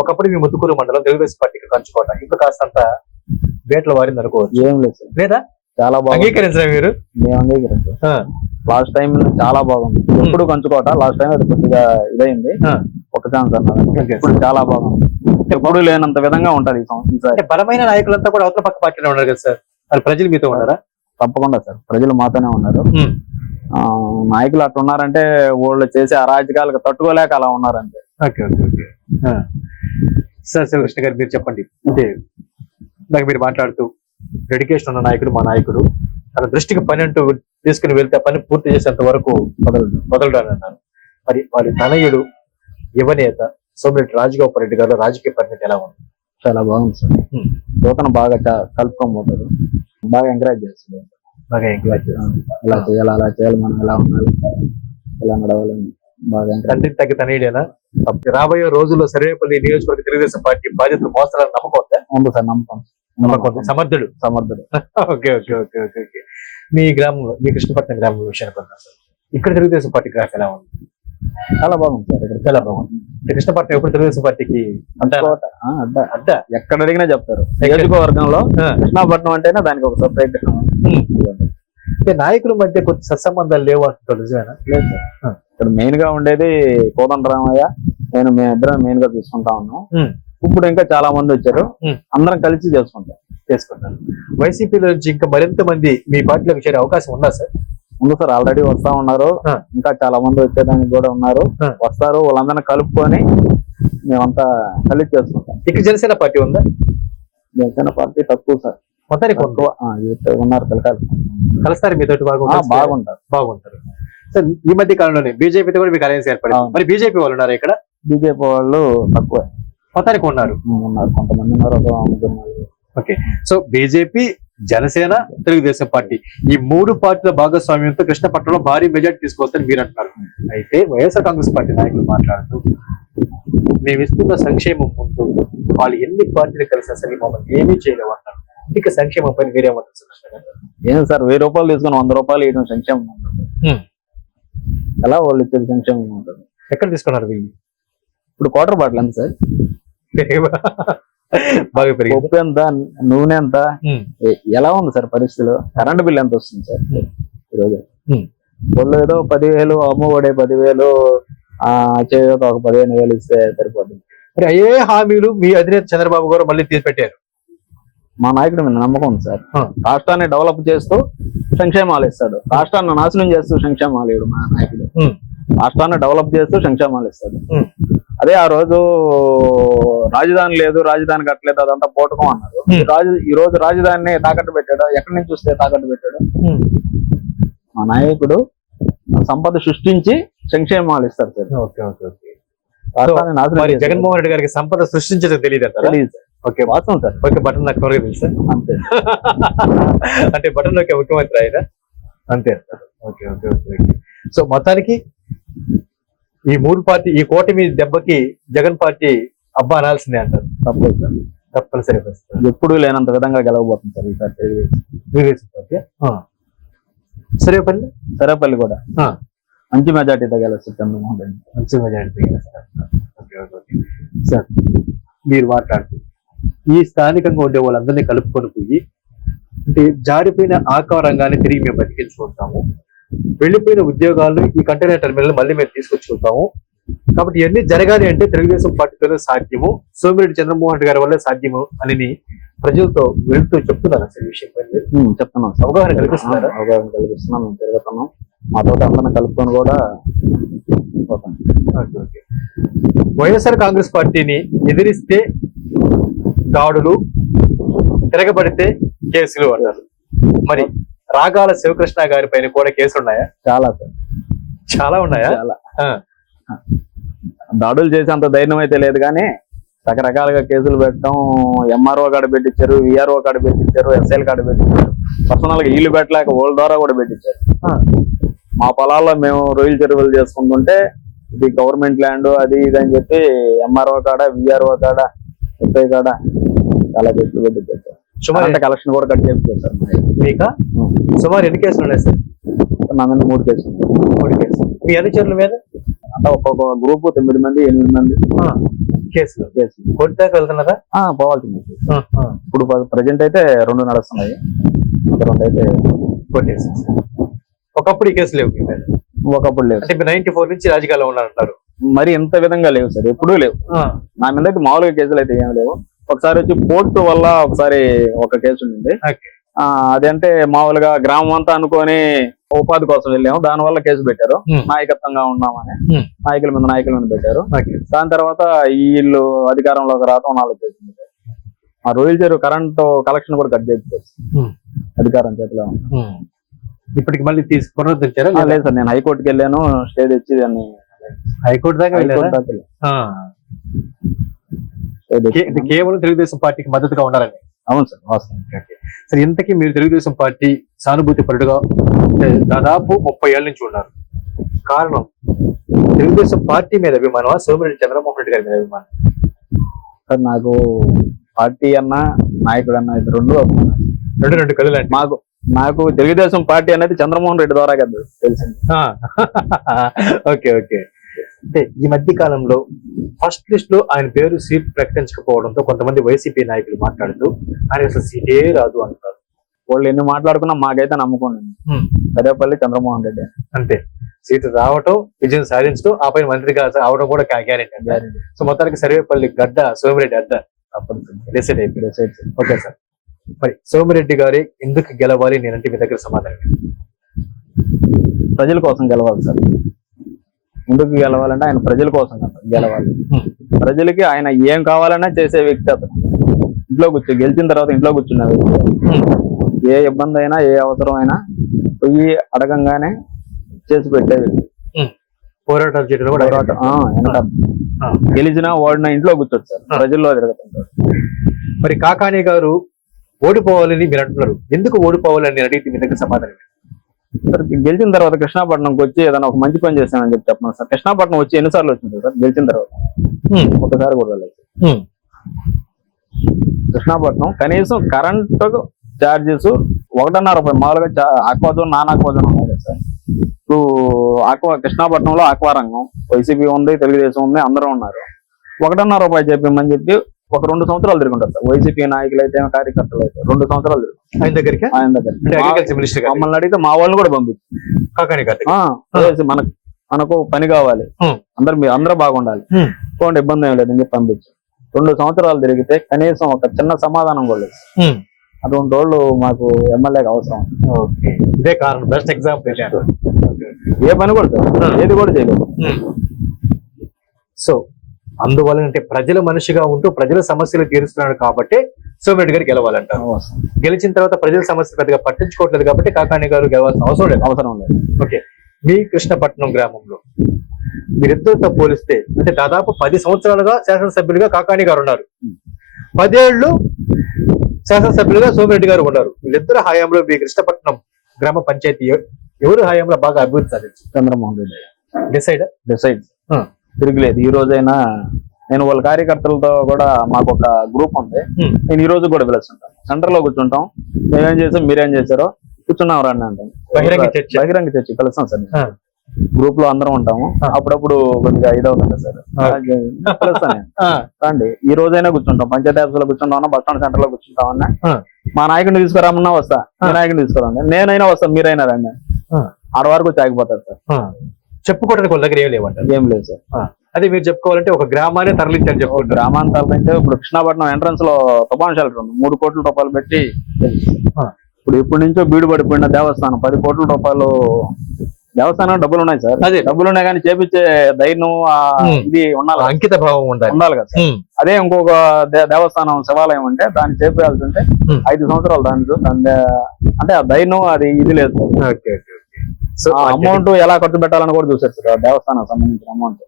ఒకప్పుడు మీ ముత్తుకూరు మండలం తెలుగుదేశం పార్టీకి కంచుకోట ఇప్పుడు కాస్తంత వేటలు వారింది అనుకోవచ్చు. ఏం లేదు సార్. లేదా? చాలా బాగుంది. అంగీకరించరా మీరు? మేము అంగీకరించాం. లాస్ట్ టైం చాలా బాగుంది. ఎప్పుడు కంచుకోట లాస్ట్ టైం అది కొద్దిగా ఇదైంది. ఒక ఛాన్స్ అన్నారు. ఇప్పుడు చాలా బాగుంది. ఎప్పుడు లేనంత విధంగా ఉంటది ఈ సం- ఈసారి అంటే బలమైన నాయకులంతా కూడా అవతల పక్క పార్టీలో ఉన్నారు కదా సార్? మరి ప్రజలు మీతో ఉన్నారా? తప్పకుండా సార్. ప్రజలు మాతోనే ఉన్నారు. నాయకులు అట్లా ఉన్నారంటే వాళ్ళు చేసే అరాజకాలకు తట్టుకోలేక అలా ఉన్నారంటే okay okay okay. Sir Sivakrishna garu మీరు చెప్పండి. అంటే ఇందాక మీరు మాట్లాడుతూ డెడికేషన్ ఉన్న నాయకుడు మా నాయకుడు తన దృష్టికి పని అంటూ తీసుకుని వెళ్తే పని పూర్తి చేసేంత వరకు మొదలుడాని అన్నారు మరి వారి తనయుడు యువనేత సోమిరెడ్డి రాజగోపాల్ రెడ్డి గారు రాజకీయ పరిణతి ఎలా ఉంది? చాలా బాగుంది సార్. యువతను బాగా పోతారు. బాగా ఎంకరేజ్ చేస్తారు. బాగా ఎంకరేజ్ ఆ, ఇలా చేయాలి అలా చేయాలి మనం ఎలా ఉండాలి ఇలా నడవాలి బాగా ఎంకరేజ్ తండ్రి తగ్గ రాబోయే రోజుల్లో సర్వేపల్లి నియోజకవర్గ తెలుగుదేశం పార్టీ బాధ్యతలు మోస్తారని నమ్మకం ఉందా? ఉంది సార్ నమ్మకం. సమర్థుడు. సమర్థుడు. Okay okay okay okay okay. మీ గ్రామంలో మీ కృష్ణపట్నం గ్రామం విషయానికి వద్దాం సార్. ఇక్కడ తెలుగుదేశం పార్టీ గ్రాఫ్ ఎలా ఉంది? చాలా బాగుంది సార్ ఇక్కడ. చాలా బాగుంది. కృష్ణపట్నం ఎప్పుడు తెలుగుదేశం పార్టీకి అడ్డా. ఎక్కడ అడిగినా చెప్తారు. నియోజకవర్గంలో. కృష్ణాపట్నం అంటేనే దానికి ఒక సపరేట్. అంటే నాయకుల మధ్య కొంచెం సత్సంబంధాలు లేవు అంటుంటారు నిజమేనా. ఇక్కడ మెయిన్గా ఉండేది కోదండరామయ్య నేను మేమిద్దరం మెయిన్గా తీసుకుంటా ఉన్నాం. ఇప్పుడు ఇంకా చాలా మంది వచ్చారు. అందరం కలిసి చేసుకుంటాం. చేసుకుంటాను వైసీపీలో నుంచి ఇంకా మరింత మంది మీ పార్టీలోకి చేరే అవకాశం ఉందా సార్? ముందు సార్ ఆల్రెడీ వస్తా ఉన్నారు. ఇంకా చాలా మంది వచ్చేదానికి కూడా ఉన్నారు. వస్తారు వాళ్ళందరినీ కలుపుకొని మేమంతా కలిసి చేసుకుంటాం. ఇక్కడ జనసేన పార్టీ ఉందా? జనసేన పార్టీ తక్కువ సార్. మొత్తానికి ఉన్నారు పిల్లకాయలు కలుస్తారు మీతోటి బాగా ఆ, కలిసి బాగుంటారు. బాగుంటారు. సార్ ఈ మధ్య కాలంలోనే బీజేపీతో కూడా మీకు అలయన్స్ ఏర్పడింది. మరి బీజేపీ వాళ్ళు ఉన్నారు ఇక్కడ? బీజేపీ వాళ్ళు తక్కువ. మొత్తానికి ఉన్నారు ఉన్నారు. కొంతమంది ఉన్నారు. Okay. So BJP Janasena Telugu Desam party ఈ మూడు పార్టీల భాగస్వామ్యంతో కృష్ణపట్నంలో భారీ మెజార్టీ తీసుకొస్తారని మీరు అంటున్నారు. అయితే వైఎస్ఆర్ కాంగ్రెస్ పార్టీ నాయకులు మాట్లాడుతూ మేము ఇస్తున్న సంక్షేమం ముందు వాళ్ళు ఎన్ని పార్టీలు కలిసి అసలు మమ్మల్ని ఏమీ చేయలేవు అంటారు ఇక సంక్షేమం పైన గారు ఏం సార్ వెయ్యి రూపాయలు తీసుకుని వంద రూపాయలు ఇవ్వడం సంక్షేమం. ఎలా వాళ్ళు ఇచ్చేది సంక్షేమం ఉంటుంది? ఎక్కడ తీసుకున్నారు వెయ్యి? ఇప్పుడు క్వార్టర్ బాటిల్ ఎంత సార్? బాగా పెరిగింది. ఉప్పు ఎంత నూనె ఎంత? ఎలా ఉంది సార్ పరిస్థితులు? కరెంట్ బిల్ ఎంత వస్తుంది సార్. ఈరోజు. వాళ్ళు ఏదో పదివేలు అమ్మఒడే పదివేలు ఆ ఒక పదిహేను వేలు ఇస్తే సరిపోతుంది. మరి అయ్యే హామీలు మీ అధినేత చంద్రబాబు గారు మళ్ళీ తీసి పెట్టారు మా నాయకుడి మీద నమ్మకం ఉంది సార్. రాష్ట్రాన్ని డెవలప్ చేస్తూ సంక్షేమాలు ఇస్తాడు రాష్ట్రాన్ని నాశనం చేస్తూ సంక్షేమాలు ఇవ్వడు మా నాయకుడు. రాష్ట్రాన్ని డెవలప్ చేస్తూ సంక్షేమాలు ఇస్తాడు. అదే ఆ రోజు రాజధాని లేదు రాజధాని కట్టలేదు అదంతా పోటకం అన్నారు రాజు ఈ రోజు రాజధానిని తాకట్టు పెట్టాడు ఎక్కడి నుంచి వస్తే తాకట్టు పెట్టాడు. మా నాయకుడు సంపద సృష్టించి సంక్షేమాలు ఇస్తారు సార్. జగన్మోహన్ రెడ్డి గారికి సంపద సృష్టించడం తెలియదు సార్. ఓకే వాస్తవం సార్ ఓకే బటన్ నాకు త్వరగా తెలుసా. అంతే. అంటే బటన్ నొక్కే ముఖ్యమంత్రి ఆయన. అంతే. అంటారు okay okay okay okay. So మొత్తానికి ఈ మూడు పార్టీ ఈ కూటమి దెబ్బకి జగన్ పార్టీ అబ్బా అనాల్సిందే అంటారు. తప్పదు సార్ తప్పనిసరి ఎప్పుడు లేనంత విధంగా గెలవబోతుంది సార్ ఈసారి తెలుగుదేశం. పార్టీ. సరేపల్లి సరేపల్లి కూడా. మంచి మెజార్టీతో గెలుస్తుంది చంద్రమోహన్ రెడ్డి. మంచి majority okay okay okay. Sir మీరు మాట్లాడుతూ. ఈ స్థానికంగా ఉండే వాళ్ళందరినీ కలుపుకొని పోయి అంటే జారిపోయిన ఆకార రంగాన్ని తిరిగి మేము బతికించుకుంటాము వెళ్ళిపోయిన ఉద్యోగాలు ఈ కంటైనర్ టెర్మినల్ మళ్ళీ మేము తీసుకొచ్చుకుంటాము కాబట్టి ఇవన్నీ జరగాలి అంటే తెలుగుదేశం పార్టీతోనే సాధ్యము సోమిరెడ్డి చంద్రమోహన్ రెడ్డి గారి వల్ల సాధ్యము అని ప్రజలతో వెళ్తూ చెప్తున్నారు అసలు ఈ విషయం చెప్తున్నాం. అవగాహన కల్పిస్తున్నారా? అవగాహన కల్పిస్తున్నాం మేము తిరుగుతున్నాం మాతో అందరిని కలుపుకొని కూడా పోతాం. Okay, okay. వైఎస్ఆర్ కాంగ్రెస్ పార్టీని ఎదిరిస్తే దాడులు తిరగబడితే కేసులు అన్నారు మరి రాగాల శివకృష్ణ గారి పైన కూడా కేసులు ఉన్నాయా చాలా సార్. చాలా ఉన్నాయా? చాలా. దాడులు చేసేంత ధైర్యం అయితే లేదు కానీ రకరకాలుగా కేసులు పెట్టడం ఎంఆర్ఓ కాడ పెట్టించారు విఆర్ఓ కాడ పెట్టించారు ఎస్ఐల్ కాడ పెట్టించారు. పర్సనల్గా వీళ్ళు పెట్టలేక వాళ్ళ ద్వారా కూడా పెట్టించారు. మా పొలాల్లో మేము రొయ్యలు చెరువులు చేసుకుంటుంటే ఇది గవర్నమెంట్ ల్యాండ్ అది ఇది అని చెప్పి ఎంఆర్ఓ కాడ విఆర్ఓ కాడ ఎస్ఐ కాడ చాలా కేసులు పెట్టించారు సుమారు కరెంట్ కలెక్షన్ కూడా కట్ చేస్తారు మీకా? సుమారు ఎన్ని కేసులు ఉన్నాయి సార్? నా మీద మూడు కేసులు. మూడు కేసులు మీ అనుచరుల మీద? అంటే ఒక్కొక్క గ్రూప్ తొమ్మిది మంది ఎనిమిది మంది. కేసులు కేసు కోర్టు దాకా వెళ్తున్నారా? పోవాల్సింది. ఇప్పుడు ప్రజెంట్ అయితే రెండు నడుస్తున్నాయి. రెండు అయితే కొట్టేసి ఒకప్పుడు ఈ కేసులు లేవు. ఒకప్పుడు లేవు. అంటే నైన్టీ ఫోర్ నుంచి రాజకీయాల్లో ఉన్నారంటారు మరి ఇంత విధంగా లేవు సార్? ఎప్పుడూ లేవు. నా మీద అయితే మామూలుగా కేసులు అయితే ఏం లేవు. ఒకసారి వచ్చి పోర్టు వల్ల ఒకసారి ఒక కేసు ఉండింది అదంటే మామూలుగా గ్రామం అంతా అనుకొని ఉపాధి కోసం వెళ్ళాము దాని వల్ల కేసు పెట్టారు. నాయకత్వంగా ఉన్నామని. నాయకుల మీద నాయకుల మీద పెట్టారు దాని తర్వాత ఈ ఇల్లు అధికారంలోకి రావడం నాలుగు పెట్టారు. ఆ రొయ్యల చెరువు కరెంట్ కలెక్షన్ కూడా కట్ చేసి. అధికారం చేతిలో. ఇప్పటికి మళ్ళీ తీసి పునరుద్ధరించారా ఆ, లేదు సార్ నేను హైకోర్టుకి వెళ్ళాను స్టే తెచ్చి దాన్ని హైకోర్టు దాకా వెళ్ళారా హైకోర్టు దాకా వెళ్ళాను. ఇది కేవలం తెలుగుదేశం పార్టీకి మద్దతుగా ఉండాలని అవును సార్ వాస్తవం. సరే ఇంతకీ మీరు తెలుగుదేశం పార్టీ సానుభూతి పరుడుగా దాదాపు ముప్పై ఏళ్ళ నుంచి ఉన్నారు. కారణం తెలుగుదేశం పార్టీ మీద అభిమానమా సోమిరెడ్డి చంద్రమోహన్ రెడ్డి గారి మీద అభిమానం? సార్ నాకు పార్టీ అన్న నాయకుడు అన్న ఇది రెండు అభిమానం. రెండు రెండు కళ్ళు మాకు నాకు తెలుగుదేశం పార్టీ అనేది చంద్రమోహన్ రెడ్డి ద్వారా కదా తెలిసింది. Okay okay. అంటే ఈ మధ్య కాలంలో ఫస్ట్ లిస్ట్లో ఆయన పేరు సీట్ ప్రకటించకపోవడంతో కొంతమంది వైసీపీ నాయకులు మాట్లాడుతూ ఆయన అసలు సీటే రాదు అంటారు వాళ్ళు ఎన్ని మాట్లాడుకున్నా మాకైతే నమ్మకం. సరేపల్లి చంద్రమోహన్ రెడ్డి. అంతే. సీటు రావటం విజయం సాధించడం ఆ పైన మంత్రిగా అవడం కూడా గ్యారెంటీ. సో మొత్తానికి సర్వేపల్లి గడ్డ సోమిరెడ్డి అడ్డ డిసైడ్ అయిపోయింది. Okay sir. మరి సోమిరెడ్డి గారి ఎందుకు గెలవాలి? నేనంటే మీ దగ్గర సమాధానం? ప్రజల కోసం గెలవాలి సార్. ఎందుకు గెలవాలంటే ఆయన ప్రజల కోసం కాదు, గెలవాలి. ప్రజలకి ఆయన ఏం కావాలన్నా చేసే వ్యక్తి అతను. ఇంట్లో కూర్చో గెలిచిన తర్వాత ఇంట్లో కూర్చున్న వ్యక్తి. ఏ ఇబ్బంది అయినా ఏ అవసరం అయినా పోయి అడగంగానే చేసి పెట్టే వ్యక్తి. పోరాటాలు చేయడం పోరాటం. గెలిచినా ఓడినా ఇంట్లో కూర్చోచ్చు. ప్రజల్లో తిరుగుతుంటారు మరి కాకాని గారు ఓడిపోవాలని మీరు అంటున్నారు. ఎందుకు ఓడిపోవాలని అడిగితే మీ దగ్గర సమాధానం? సార్ గెలిచిన తర్వాత కృష్ణాపట్నంకి వచ్చి ఏదైనా ఒక మంచి పని చేశానని చెప్పి చెప్పండి సార్. కృష్ణాపట్నం వచ్చి ఎన్నిసార్లు వచ్చింది సార్? గెలిచిన తర్వాత. ఒకసారి కూడా కృష్ణాపట్నం కనీసం కరెంటు చార్జెస్ ఒకటిన్నర రూపాయలు. మామూలుగా ఆక్వాజోన్ నాన్ ఆక్వాజోన్ ఉన్నాయి కదా సార్. ఇప్పుడు ఆక్వా కృష్ణాపట్నంలో ఆక్వా రంగం. వైసీపీ ఉంది తెలుగుదేశం ఉంది అందరూ ఉన్నారు. ఒకటిన్నర రూపాయలు చెప్పమని చెప్పి ఒక రెండు సంవత్సరాలు తిరుగుంటారు సార్. వైసీపీ నాయకులు అయితే కార్యకర్తలు అయితే రెండు సంవత్సరాలు ఆయన దగ్గరికి? ఆయన దగ్గర మినిస్టర్ మమ్మల్ని అడిగితే మా వాళ్ళని కూడా పోయేసి మనకు మనకు పని కావాలి. అందరు మీరు అందరూ బాగుండాలి. పోండి ఇబ్బంది ఏం లేదని చెప్పి రెండు సంవత్సరాలు తిరిగితే కనీసం ఒక చిన్న సమాధానం కూడా లేదు. అటువంటి వాళ్ళు మాకు ఎమ్మెల్యేకి అవసరం. ఓకే. ఇదే కారణం. Best example. ఏ పని కూడా సార్. ఏది కూడా చేయలేదు. సో అందువల్ల అంటే ప్రజల మనిషిగా ఉంటూ ప్రజల సమస్యలు తీరుస్తున్నాడు కాబట్టి సోమిరెడ్డి గారు గెలవాలంటారు గెలిచిన తర్వాత ప్రజల సమస్యలు పెద్దగా పట్టించుకోవట్లేదు కాబట్టి కాకాని గారు గెలవాల్సిన అవసరం లేదు. అవసరం లేదు. ఓకే. మీ కృష్ణపట్నం గ్రామంలో మీరిద్దరితో పోలిస్తే అంటే దాదాపు పది సంవత్సరాలుగా శాసనసభ్యులుగా కాకాని గారు ఉన్నారు. పదేళ్ళు శాసనసభ్యులుగా సోమిరెడ్డి గారు ఉన్నారు. వీళ్ళిద్దరు హయాంలో మీ కృష్ణపట్నం గ్రామ పంచాయతీ ఎవ- ఎవరు హయాంలో బాగా అభివృద్ధి సాధించి చంద్రమోహన్ రెడ్డి. డిసైడ్? డిసైడ్. తిరగలేదు. ఈ రోజైనా నేను వాళ్ళ కార్యకర్తలతో కూడా మాకు ఒక గ్రూప్ ఉంది. నేను ఈ రోజు కూడా పిలుస్తుంటాను సెంటర్లో కూర్చుంటాం. మేమేం చేసాం? మీరేం చేశారో కూర్చున్నాం రండి అంటాం. బహిరంగ చర్చ. బహిరంగ చర్చ. కలుస్తాం సార్. గ్రూప్లో అందరం ఉంటాము. అప్పుడప్పుడు కొద్దిగా ఇదవుతుంది సార్. కలుస్తాను నేను. రండి. ఈ రోజైనా కూర్చుంటాం. పంచాయతీ ఆఫీస్లో కూర్చుంటామన్నా బస్ స్టాండ్ సెంటర్లో కూర్చుంటామన్నా. మా నాయకుడిని తీసుకురామన్నా వస్తా. మీ నాయకుడిని తీసుకురండి. నేనైనా వస్తా. మీరైనా రండి. ఆడ వరకు వచ్చి ఆగిపోతారు సార్. చెప్పుకోవడానికి వాళ్ళ దగ్గర ఏం లేవంటారు ఏం లేదు సార్ అదే మీరు చెప్పుకోవాలంటే ఒక గ్రామాన్ని తరలించని చెప్పుకుంటారు గ్రామాంతరాలు అంటే ఇప్పుడు కృష్ణాపట్నం ఎంట్రన్స్లో తుఫాన్ షెల్టర్ ఉంది మూడు కోట్ల రూపాయలు పెట్టి. ఇప్పుడు ఎప్పటి నుంచో బీడు పడిపోయిన దేవస్థానం పది కోట్ల రూపాయలు దేవస్థానం డబ్బులు ఉన్నాయి సార్ అదే. డబ్బులు ఉన్నాయి కానీ చేపించే ధైర్యం. ఇది ఉండాలి అంకిత భావం ఉండాలి ఉండాలి కదా. అదే ఇంకొక దేవస్థానం శివాలయం ఉంటే దాన్ని చేపేయాల్సి ఉంటే. ఐదు సంవత్సరాలు దాని అంటే ఆ ధైర్యం అది ఇది లేదు సార్. ఓకే అమౌంట్ ఎలా ఖర్చు పెట్టాలని కూడా చూసారు సార్ దేవస్థానం సంబంధించిన అమౌంట్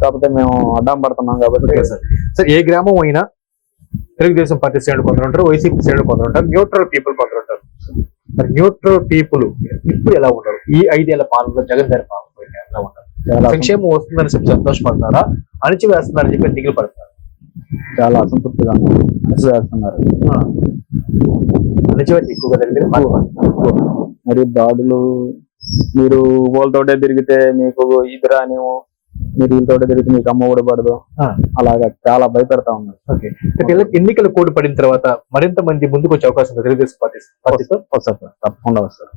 కాకపోతే మేము అడ్డం పడుతున్నాం కాబట్టి సార్. ఏ గ్రామం అయినా తెలుగుదేశం పార్టీ శ్రేణులు కొందరు ఉంటారు వైసీపీ శ్రేణులు కొందరు ఉంటారు న్యూట్రల్ పీపుల్ కొందరు ఉంటారు. మరి న్యూట్రల్ పీపుల్ ఇప్పుడు ఎలా ఉంటారు? ఈ ఐదేళ్ళ పాలనలో జగన్ గారి పాలనలో ఎలా ఉంటారు? చాలా సంక్షేమం వస్తుందని చెప్పి సంతోషపడతారా? అణిచివేస్తున్నారని చెప్పి దిగులు పడతారు? చాలా అసంతృప్తిగా ఉంది. అసలు వేస్తున్నారు అణిచివేత ఎక్కువగా జరిగింది మరి దాడులు మీరు వాళ్ళతోటే తిరిగితే మీకు ఇది రానివ్వు మీరు వీళ్ళతో తిరిగితే మీకు అమ్మ కూడా పడదు. అలాగా చాలా భయపెడతా ఉన్నారు. ఓకే. ఎన్నికల కోడ్ పడిన తర్వాత మరింత మంది ముందుకు వచ్చే అవకాశం తెలుగుదేశం పార్టీ వస్తారు సార్ తప్పకుండా వస్తారు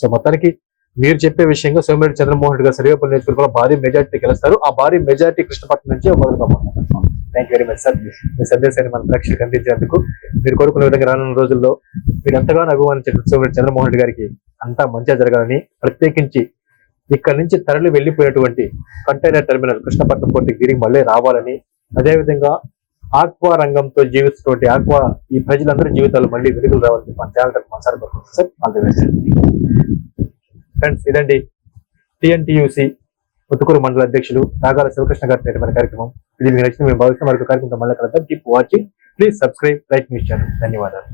సో మొత్తానికి మీరు చెప్పే విషయంగా సోమిరెడ్డి చంద్రమోహన్ రెడ్డి గారు సర్వేపల్లి నియోజకవర్గంలో భారీ మెజార్టీ గెలుస్తారు. ఆ భారీ మెజార్టీ కృష్ణపట్నం నుంచి మొదలుకోబోతున్నారు థ్యాంక్ వెరీ మచ్ సార్ మీ సందేశాన్ని మన ప్రేక్షకులకు అందించేందుకు మీరు కోరుకున్న విధంగా రానున్న రోజుల్లో మీరు ఎంతగానో అభిమానించిన చంద్రమోహన్ రెడ్డి గారికి అంతా మంచిగా జరగాలని ప్రత్యేకించి ఇక్కడ నుంచి తరలి వెళ్ళిపోయినటువంటి కంటైనర్ టెర్మినల్ కృష్ణపట్నం పోటీ తిరిగి మళ్ళీ రావాలని అదేవిధంగా ఆక్వా రంగంతో జీవిస్తున్నటువంటి ఆక్వా ఈ ప్రజలందరి జీవితాలు మళ్ళీ వెలుగులు రావాలని మన ఛానల్ తరఫున మనసారి sir all the best friends ఇదండి టిఎన్టీయూసి ముత్తుకూరు మండల అధ్యక్షులు నాగాల శివకృష్ణ గారి చేయడం కార్యక్రమం. ఇది మీకు నచ్చిన మేము భావిస్తాం మరొక కార్యక్రమం మళ్ళీ కలుద్దాం. Keep watching please subscribe like news channel ధన్యవాదాలు.